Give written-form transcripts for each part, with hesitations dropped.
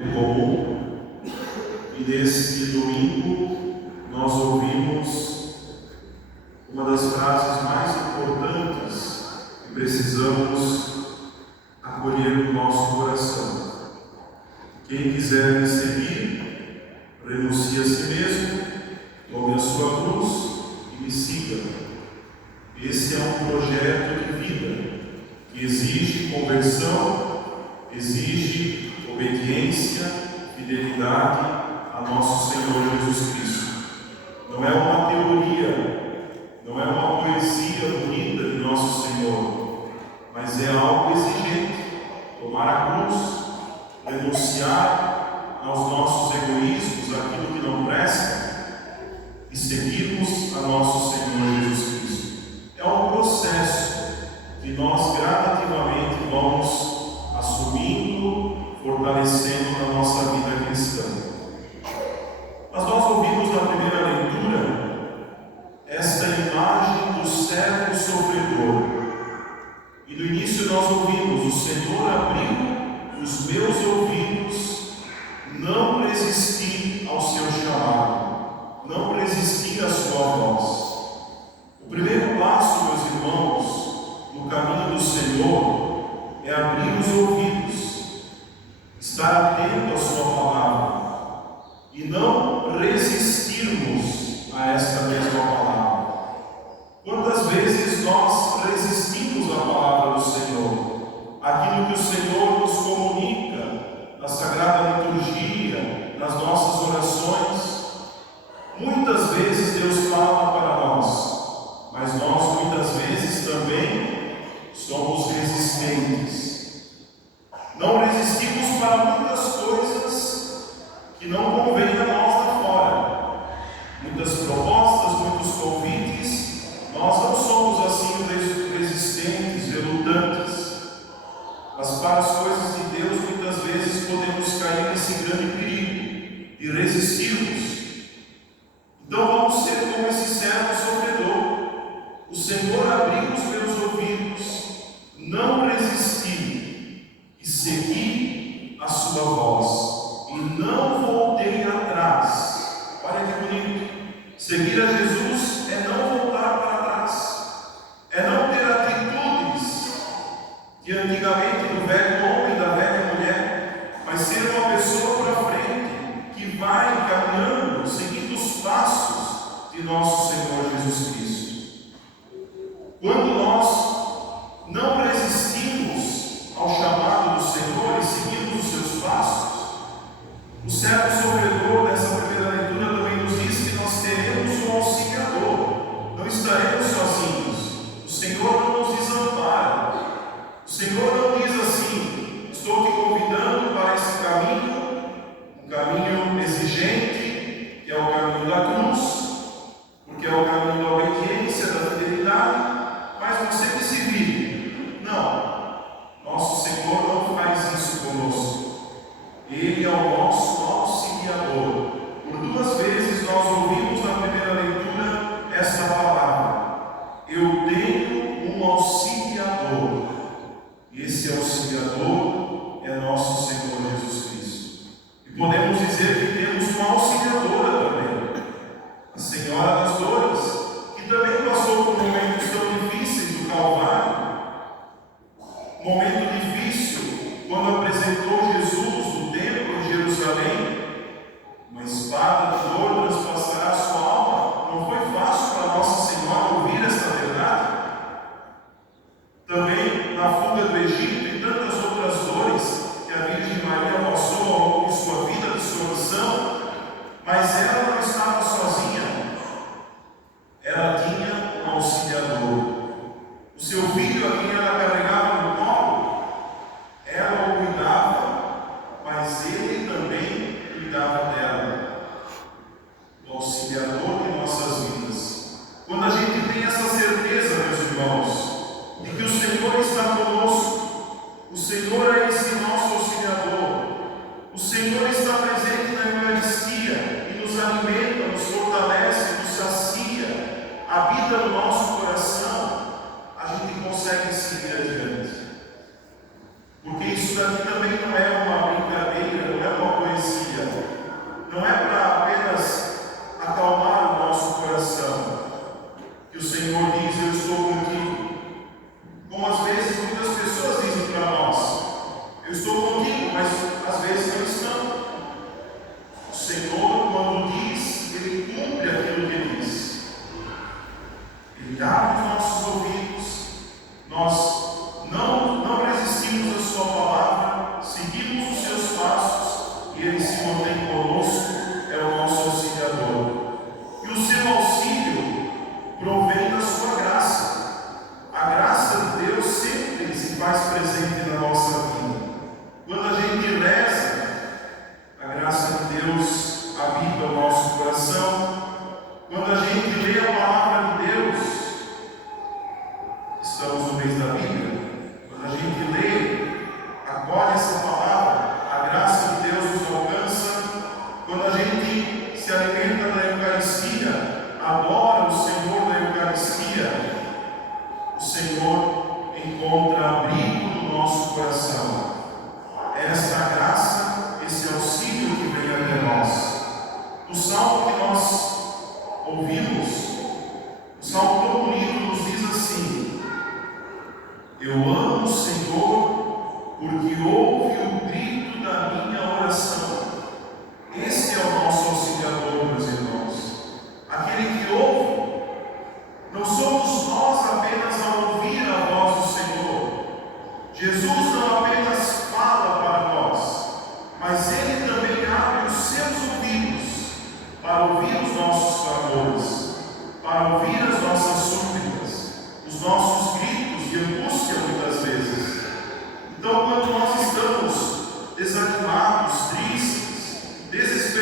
comum, e nesse domingo nós ouvimos uma das frases mais importantes que precisamos acolher no nosso coração. Quem quiser me seguir, renuncie a si mesmo, tome a sua cruz e me siga. Esse é um projeto de vida que exige conversão, exige obediência, fidelidade a nosso Senhor Jesus Cristo. Não é uma teoria, não é uma poesia bonita de nosso Senhor, mas é algo exigente. Tomar a cruz, renunciar aos nossos egoísmos, aquilo que não presta, e seguirmos a nosso Senhor Jesus Cristo. É um processo que nós gradativamente vamos assumindo, fortalecendo na nossa vida cristã. Mas nós ouvimos na primeira leitura esta imagem do servo sofredor. E no início nós ouvimos: o Senhor abriu os meus ouvidos, não resisti ao seu chamado, não resisti à sua voz. O primeiro passo, meus irmãos, no caminho do Senhor é abrir os ouvidos, estar atento à sua palavra e não resistirmos a esta mesma palavra. Quantas vezes nós resistimos à palavra do Senhor, aquilo que o Senhor nos comunica na Sagrada Liturgia, nas nossas orações? Muitas vezes Deus fala para nós, mas nós muitas vezes também somos resistentes. Não resistimos para muitas coisas que não convêm a nós lá fora. Muitas propostas, muitos convites, nós não somos assim resistentes, relutantes. Mas para as coisas de Deus, muitas vezes podemos cair nesse grande perigo e resistirmos. Então vamos ser como esse servo sofredor. O Senhor abriu os meus ouvidos, não resisti e segui a sua voz, e não voltei atrás. Olha que bonito. Seguir a Jesus é não voltar para trás, é não ter atitudes que antigamente do velho homem e da velha mulher, mas ser uma pessoa para frente, que vai caminhando, seguindo os passos de nosso Senhor Jesus Cristo. Quando nós não resistimos ao chamado do Senhor e seguimos os seus passos, o servo sofredor dessa primeira leitura também nos diz que nós teremos um auxiliador, não estaremos sozinhos. O Senhor não nos desampara. O Senhor não diz assim: estou te convidando para esse caminho, um caminho exigente, que é o caminho da cruz, porque é o caminho da obediência, da fidelidade, mas você que se vire. Não, nosso Senhor não faz isso conosco. Ele é o nosso auxiliador.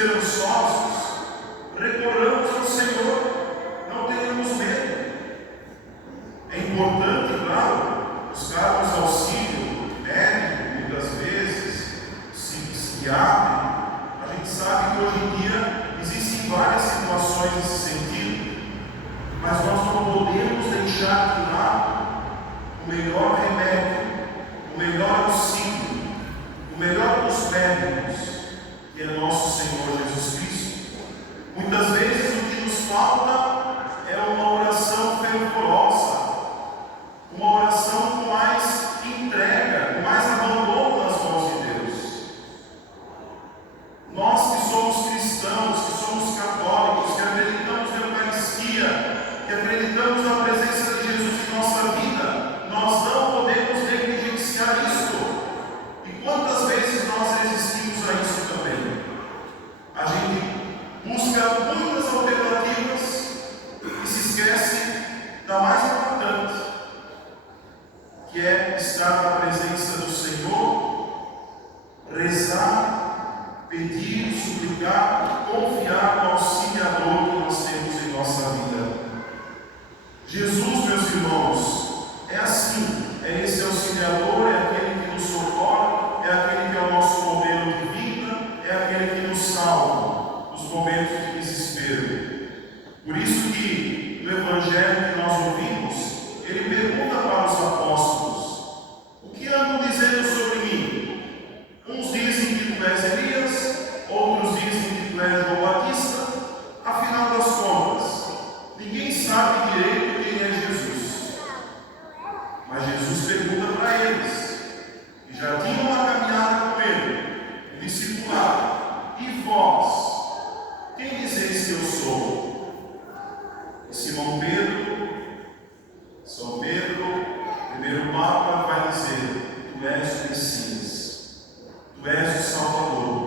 esperançosos, recorramos ao Senhor, não tenhamos medo. É importante, claro, buscarmos auxílio médico, muitas vezes, psiquiátrico. A gente sabe que hoje em dia existem várias situações nesse sentido, mas nós não podemos deixar de lado o melhor remédio, o melhor auxílio, o melhor dos médicos, que é nosso Senhor Jesus Cristo. Muitas vezes o que nos falta é uma oração fervorosa, uma oração com mais entrega, com mais abandono nas mãos de Deus. Nós que somos cristãos, que somos católicos, que acreditamos na Eucaristia, que acreditamos na presença de Jesus em nossa vida, nós não podemos negligenciar isso. E quantas vezes nós resistimos a isso também? A gente busca muitas alternativas e se esquece da mais importante, que é estar na presença do Senhor, rezar, pedir, suplicar, confiar no auxiliador que nós temos em nossa vida. Jesus, meus irmãos, é assim, é esse auxiliador, é aquele que nos socorre, é aquele que é o nosso modelo de vida, é aquele que nos salva nos momentos de desespero. Por isso que no Evangelho que nós ouvimos, ele pergunta para os apóstolos: o que andam dizendo sobre mim? Uns dizem que tu és Elias, outros dizem que tu és João Batista. Afinal das contas, ninguém sabe direito quem é Jesus. Mas Jesus pergunta para eles, que já tinham uma caminhada com ele, um discipulado: e vós, quem dizeis que eu sou? E Simão Pedro, São Pedro, primeiro Papa, vai dizer: tu és o Messias, tu és o Salvador,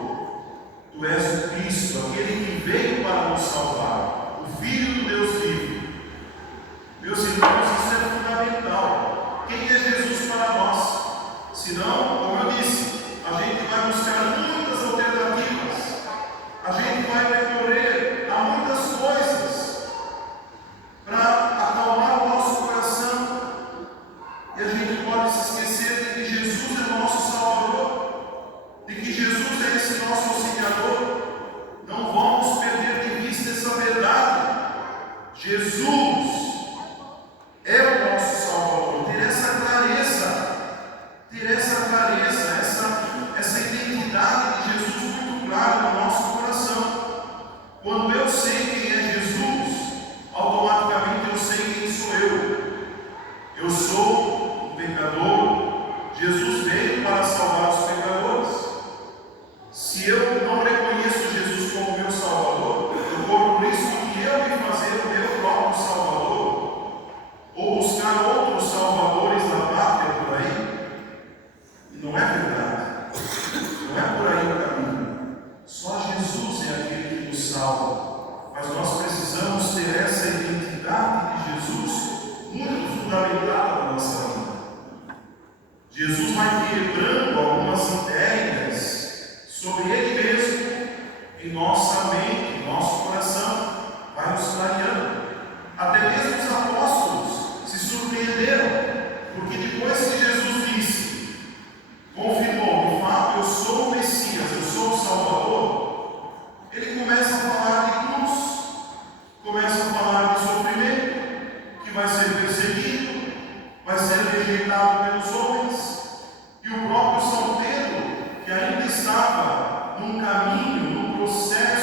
tu és o Cristo, aquele que veio para nos salvar, o Filho do Deus vivo. Meus irmãos, isso é fundamental. Quem é Jesus para nós? Senão, como eu disse, a gente vai buscar muitas alternativas, a gente vai recorrer a muitas coisas para acalmar o nosso coração, e a gente pode se esquecer de que Jesus é o nosso Salvador, de que Jesus é esse nosso auxiliador. Não vamos perder de vista essa verdade. Jesus é o nosso Salvador. Ter essa clareza, essa identidade de Jesus muito clara no nosso coração. Quando eu sei quem é Jesus, automaticamente eu sei quem sou eu. Eu sou um pecador. Jesus veio para salvar os pecadores. Se eu não reconheço Jesus como meu Salvador, eu corro o risco de eu me fazer o meu próprio Salvador, ou buscar outros salvadores da pátria por aí. E não é verdade. Não é por aí o caminho. Só Jesus é aquele que nos salva. Mas nós precisamos ter essa identidade de Jesus muito fundamentada na nossa vida. Jesus vai quebrando algumas ideias sobre Ele mesmo em nossa mente, em nosso coração, vai nos clareando. Até mesmo os apóstolos se surpreenderam, porque depois que Jesus disse, confirmou, de fato, eu sou o Messias, eu sou o Salvador, ele começa a falar de cruz, começa a falar de sofrimento, que vai ser perseguido, vai ser rejeitado pelos homens. E o próprio São Pedro, que ainda estava num caminho, num processo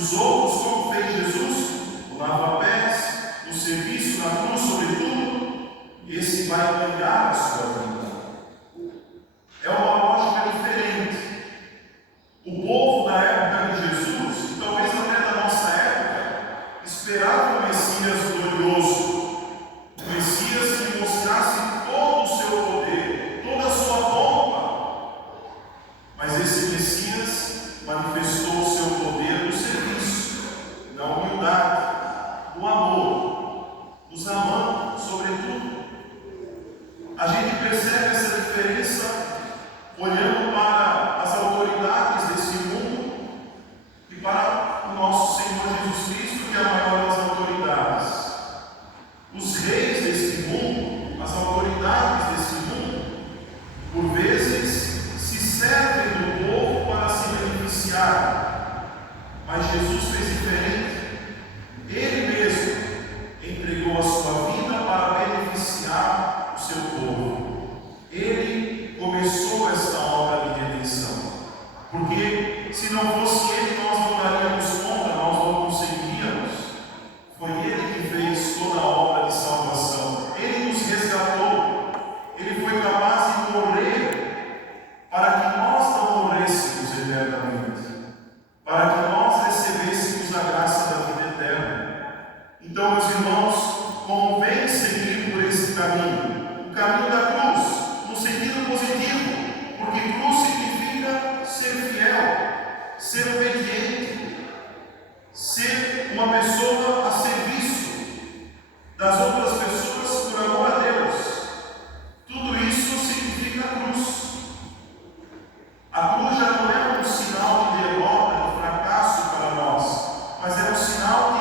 dos outros, como fez Jesus, o lava-pés, o serviço na cruz, sobretudo, esse vai ganhar a sua vida. É uma lógica diferente. O povo da época de Jesus, e talvez até da nossa época, esperava o Messias glorioso, o Messias que mostrasse todo o seu poder, toda a sua pompa. Mas esse Messias manifestou o seu poder no serviço, na humildade, no amor, nos amando, sobretudo. A gente percebe essa diferença olhando para as autoridades desse mundo e para o nosso Senhor Jesus Cristo, que é a maior das autoridades. Os reis desse mundo, as autoridades desse mundo, por vezes se servem do povo para se beneficiar, mas Jesus fez diferente. Ele mesmo entregou a sua vida para beneficiar o seu povo. Ele começou esta obra de redenção, porque se não fosse Ele, nós não daríamos conta, nós não conseguiríamos. Foi Ele que fez toda a obra de salvação. Ele nos resgatou. Ele foi capaz de morrer para que nós não morrêssemos eternamente, para que nós recebêssemos a graça da vida eterna. Então, meus irmãos, convém seguir por esse caminho, o caminho da cruz, no sentido positivo, porque cruz significa ser fiel, ser obediente, ser uma pessoa a serviço das outras pessoas por amor a Deus. Tudo isso significa cruz. A cruz já não é um sinal de derrota, de fracasso para nós, mas é um sinal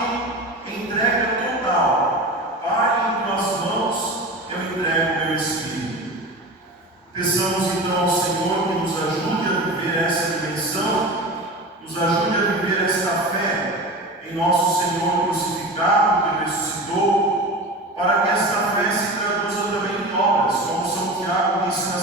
de entrega total. Pai, em tuas mãos eu entrego meu espírito. Peçamos então ao Senhor que nos ajude a viver essa dimensão, nos ajude a viver esta fé em nosso Senhor crucificado, que ressuscitou, para que esta fé se traduza também em obras, como São Tiago disse na